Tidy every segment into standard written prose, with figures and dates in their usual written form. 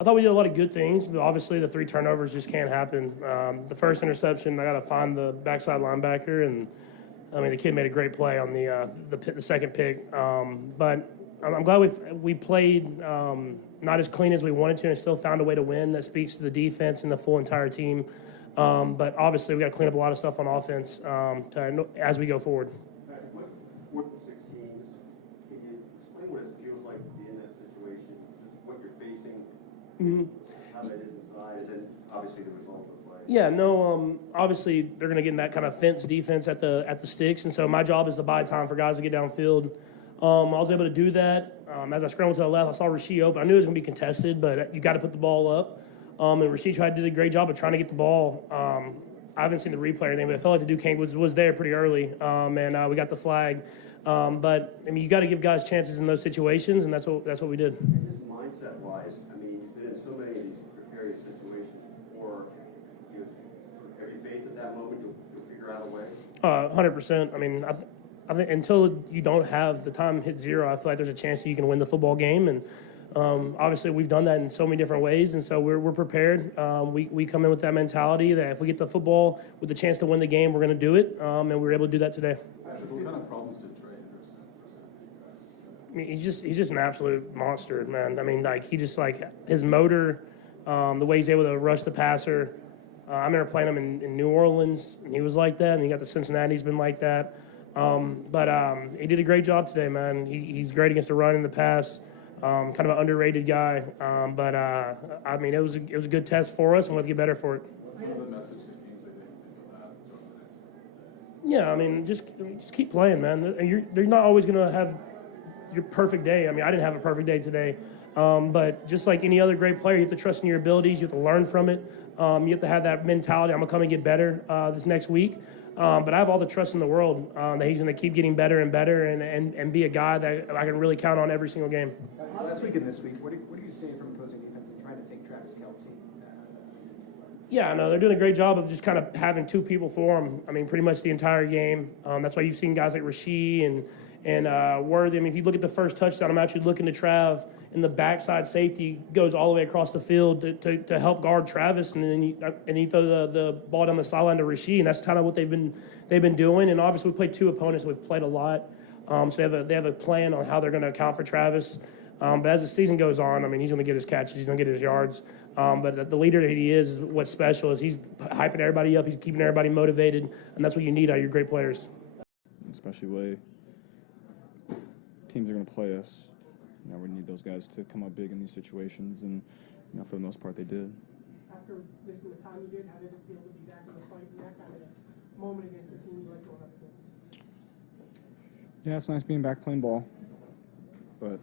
I thought we did a lot of good things, but obviously the 3 turnovers just can't happen. The first interception, I got to find the backside linebacker, and I mean the kid made a great play on the second pick. But I'm glad we played not as clean as we wanted to, and still found a way to win. That speaks to the defense and the full entire team. But obviously we got to clean up a lot of stuff on offense as we go forward. With the 16, can you explain what it feels like to be in that situation, just what you're facing, how that is inside, and then obviously the result of the play? Yeah, no, obviously they're going to get in that kind of fence defense at the sticks, and so my job is to buy time for guys to get downfield. I was able to do that. As I scrambled to the left, I saw Rasheed open. I knew it was going to be contested, but you got to put the ball up. And Rasheed did a great job of trying to get the ball. I haven't seen the replay or anything, but I felt like the Duke King was there pretty early, and we got the flag. But I mean, you got to give guys chances in those situations, and that's what we did. And just mindset-wise, I mean, you've been in so many of these precarious situations before. You sort of every faith at that moment you'll figure out a way. 100%. I mean, I think until you don't have the time hit zero, I feel like there's a chance that you can win the football game. And obviously, we've done that in so many different ways, and so we're prepared. We come in with that mentality that if we get the football with the chance to win the game, we're going to do it, and we were able to do that today. What kind of problems did Trey Henderson present? I mean, he's just an absolute monster, man. I mean, like he just like his motor, the way he's able to rush the passer. I remember playing him in New Orleans, and he was like that, and he got to Cincinnati, he's been like that. But he did a great job today, man. He's great against the run and the pass. Kind of an underrated guy, but I mean, it was a good test for us, and we'll get better for it. What's kind of the message to Kingsley that you have over the next days? Yeah, I mean, just keep playing, man. You're not always going to have your perfect day. I mean, I didn't have a perfect day today, but just like any other great player, you have to trust in your abilities. You have to learn from it. You have to have that mentality. I'm going to come and get better this next week. But I have all the trust in the world that he's going to keep getting better and better and be a guy that I can really count on every single game. Last week and this week, what are you seeing from opposing defense and trying to take Travis Kelce? Yeah, no, they're doing a great job of just kind of having 2 people for him. I mean, pretty much the entire game. That's why you've seen guys like Rasheed and Worthy. I mean, if you look at the first touchdown, I'm actually looking to Trav, and the backside safety goes all the way across the field to help guard Travis, and then you throw the ball down the sideline to Rasheed, and that's kind of what they've been doing. And obviously, we played 2 opponents. We've played a lot, so they have a plan on how they're going to account for Travis. But as the season goes on, I mean, he's going to get his catches, he's going to get his yards. But the leader that he is what's special is he's hyping everybody up, he's keeping everybody motivated, and that's what you need out of your great players. Especially the way teams are going to play us. You know, we need those guys to come up big in these situations, and you know, for the most part, they did. After missing the time you did, how did it feel to be back in the fight in that kind of moment against the team you like going up against? Yeah, it's nice being back playing ball, but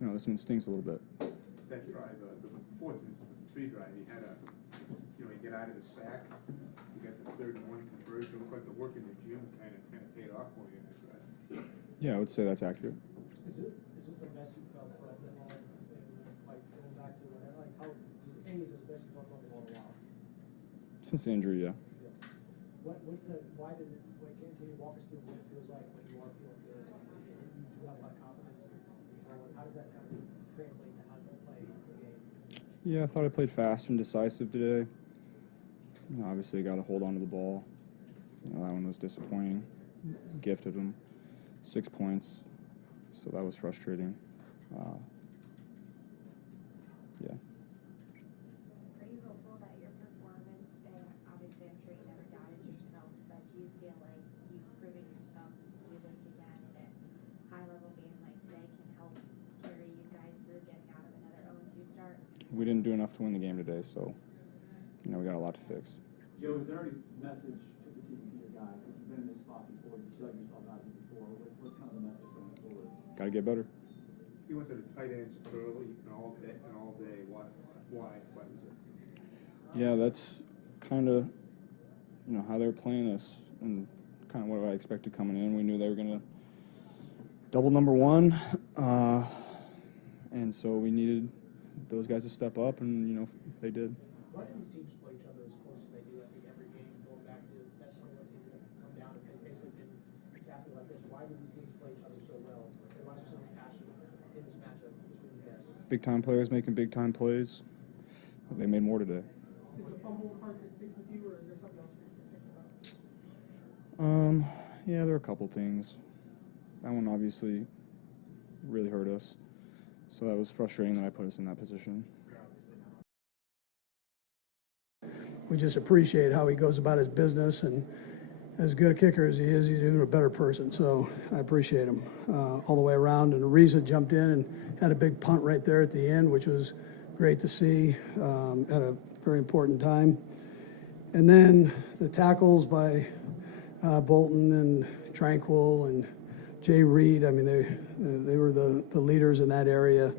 you know, this one stings a little bit. That drive, the 4th and 3 drive, he had you get out of the sack, you got the 3rd and 1 conversion. Looked like the work in the gym kind of paid off for you in that drive. Yeah, I would say that's accurate. Is this the best you felt for that long? Like going back to whatever, like how is this the best you felt on the ball in a while? Since the injury, yeah. Why did it? Like, can you walk us through what it feels like when you are feeling good? You do have a lot of confidence. How does that kind of translate to how you play the game? Yeah, I thought I played fast and decisive today. You know, obviously, got to hold on to the ball. You know, that one was disappointing. Gifted him 6 points, so that was frustrating. Yeah. Are you hopeful that your performance today, obviously I'm sure you never doubted yourself, but do you feel like you've proven yourself to do this again in a high-level game like today can help carry you guys through getting out of another 0-2 start? We didn't do enough to win the game today, so you know, we got a lot to fix. Joe, is there any message to the team, to your guys? Because you've been in this spot before, you've dug yourself out of it before. What's kind of the message going forward? Got to get better. He went to the tight ends early and all day. Why was it? Yeah, that's kind of, you know, how they were playing us and kind of what I expected coming in. We knew they were going to double number 1, and so we needed those guys to step up, and, you know, they did. Why do these teams play each other as close as they do? I think every game going back to that 21 season come down and basically been exactly like this. Why do these teams play each other so well? And why is there so much passion in this matchup between you guys? big-time players making big-time plays. They made more today. Is the fumble part that sticks with you, or is there something else you're thinking about? Yeah, there are a couple things. That one obviously really hurt us. So that was frustrating that I put us in that position. We just appreciate how he goes about his business, and as good a kicker as he is, he's even a better person. So I appreciate him all the way around. And Ariza jumped in and had a big punt right there at the end, which was great to see at a very important time. And then the tackles by Bolton and Tranquil and Jay Reid. I mean, they were the leaders in that area.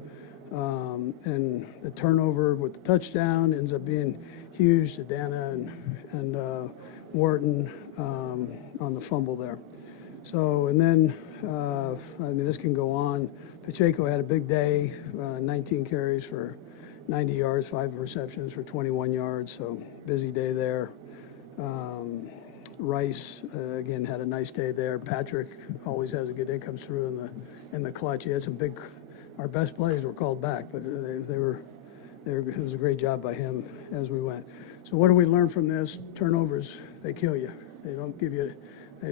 And the turnover with the touchdown ends up being huge to Dana and Wharton on the fumble there. So, and then, I mean, this can go on. Pacheco had a big day, 19 carries for 90 yards, 5 receptions for 21 yards, so busy day there. Rice, again, had a nice day there. Patrick always has a good day, comes through in the clutch. He had some big, our best plays were called back, but it was a great job by him as we went. So what do we learn from this? Turnovers, they kill you. They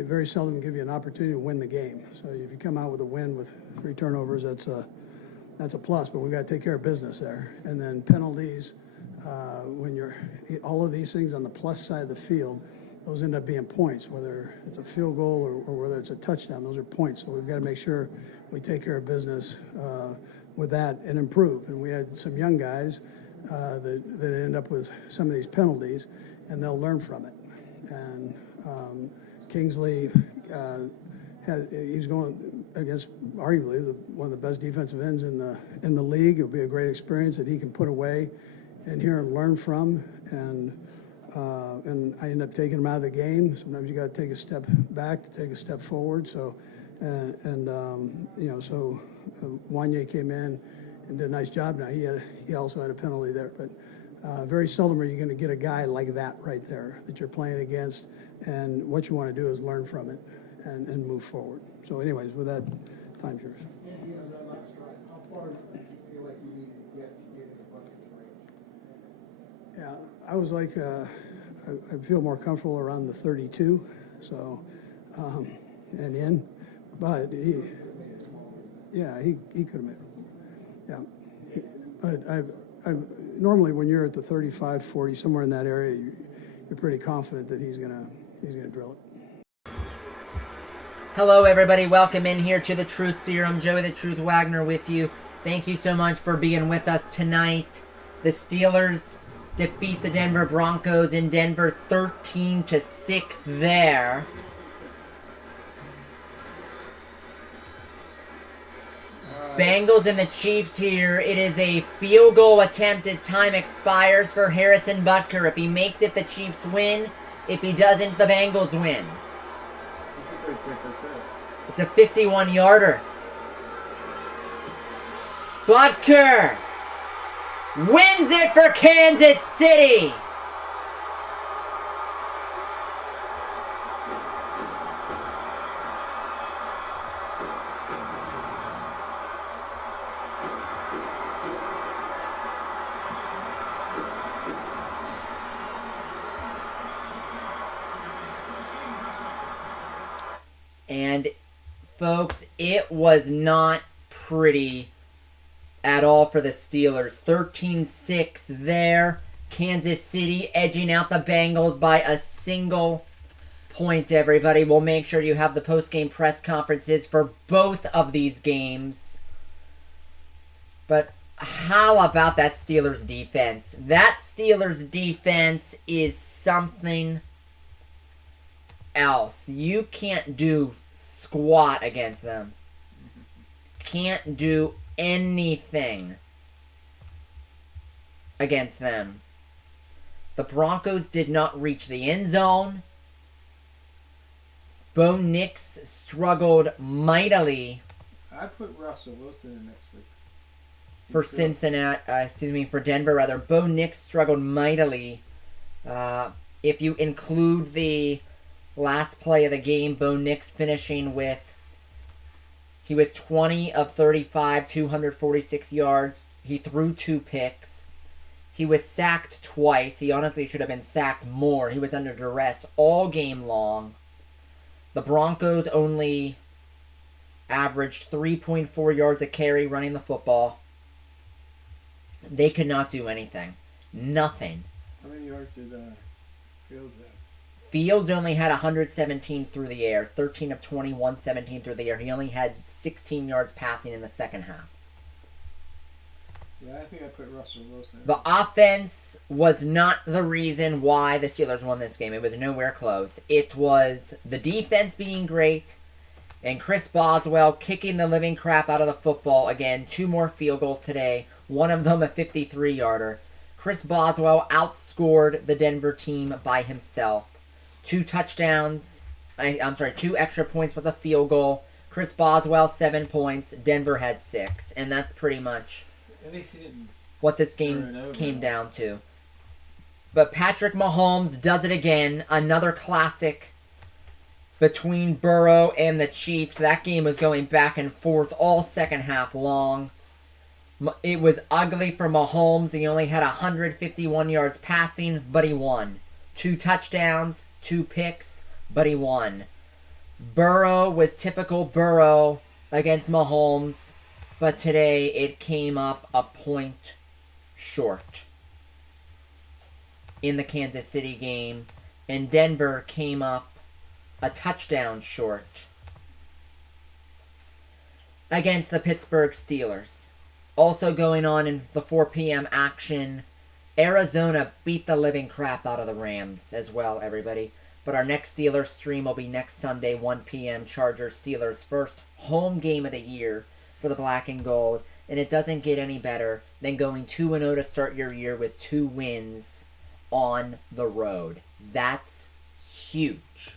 very seldom give you an opportunity to win the game. So if you come out with a win with 3 turnovers, that's a plus, but we've got to take care of business there. And then penalties, when you're, all of these things on the plus side of the field, those end up being points, whether it's a field goal or whether it's a touchdown, those are points. So we've got to make sure we take care of business with that and improve. And we had some young guys that end up with some of these penalties, and they'll learn from it. And Kingsley, he's going against arguably one of the best defensive ends in the league. It'll be a great experience that he can put away and hear him learn from. And I end up taking him out of the game. Sometimes you got to take a step back to take a step forward. So, so Wagner came in and did a nice job. Now he also had a penalty there, but very seldom are you going to get a guy like that right there that you're playing against. And what you want to do is learn from it and move forward. So, anyways, with that, time's yours. Andy, on that last drive, how far did you feel like you needed to get in the bucket range? Yeah, I was like, I feel more comfortable around the 32, so, and in, but he could have made it. Yeah, but normally when you're at the 35, 40, somewhere in that area, you're pretty confident that he's gonna drill it. Hello everybody, welcome in here to the Truth Serum. Joey the Truth Wagner with you. Thank you so much for being with us tonight. The Steelers defeat the Denver Broncos in Denver 13-6 there. Bengals and the Chiefs here. It is a field goal attempt as time expires for Harrison Butker. If he makes it, the Chiefs win. If he doesn't, the Bengals win. It's a 51-yarder. Butker wins it for Kansas City. And folks, it was not pretty at all for the Steelers. 13-6 there. Kansas City edging out the Bengals by a single point, everybody. We'll make sure you have the post-game press conferences for both of these games. But how about that Steelers defense? That Steelers defense is something else. You can't do squat against them. Can't do anything against them. The Broncos did not reach the end zone. Bo Nix struggled mightily. I put Russell Wilson in next week. For for Denver rather. Bo Nix struggled mightily. If you include the last play of the game, Bo Nix finishing with, He was 20 of 35, 246 yards. He threw 2 picks. He was sacked twice. He honestly should have been sacked more. He was under duress all game long. The Broncos only averaged 3.4 yards a carry running the football. They could not do anything. Nothing. How many yards did Fields have? Fields only had 117 through the air. 13 of 20, 117 through the air. He only had 16 yards passing in the second half. Yeah, I think I put Russell Wilson. The offense was not the reason why the Steelers won this game. It was nowhere close. It was the defense being great and Chris Boswell kicking the living crap out of the football. Again, 2 more field goals today. One of them a 53-yarder. Chris Boswell outscored the Denver team by himself. 2 touchdowns. 2 extra points was a field goal. Chris Boswell, 7 points. Denver had 6. And that's pretty much At least he didn't. what this game came down to. But Patrick Mahomes does it again. Another classic between Burrow and the Chiefs. That game was going back and forth all second half long. It was ugly for Mahomes. He only had 151 yards passing, but he won. 2 touchdowns, 2 picks, but he won. Burrow was typical Burrow against Mahomes, but today it came up a point short in the Kansas City game, and Denver came up a touchdown short against the Pittsburgh Steelers. Also going on in the 4 p.m. action, Arizona beat the living crap out of the Rams as well, everybody. But our next Steelers stream will be next Sunday, 1 p.m. Chargers Steelers, first home game of the year for the black and gold. And it doesn't get any better than going 2-0 to start your year with 2 wins on the road. That's huge.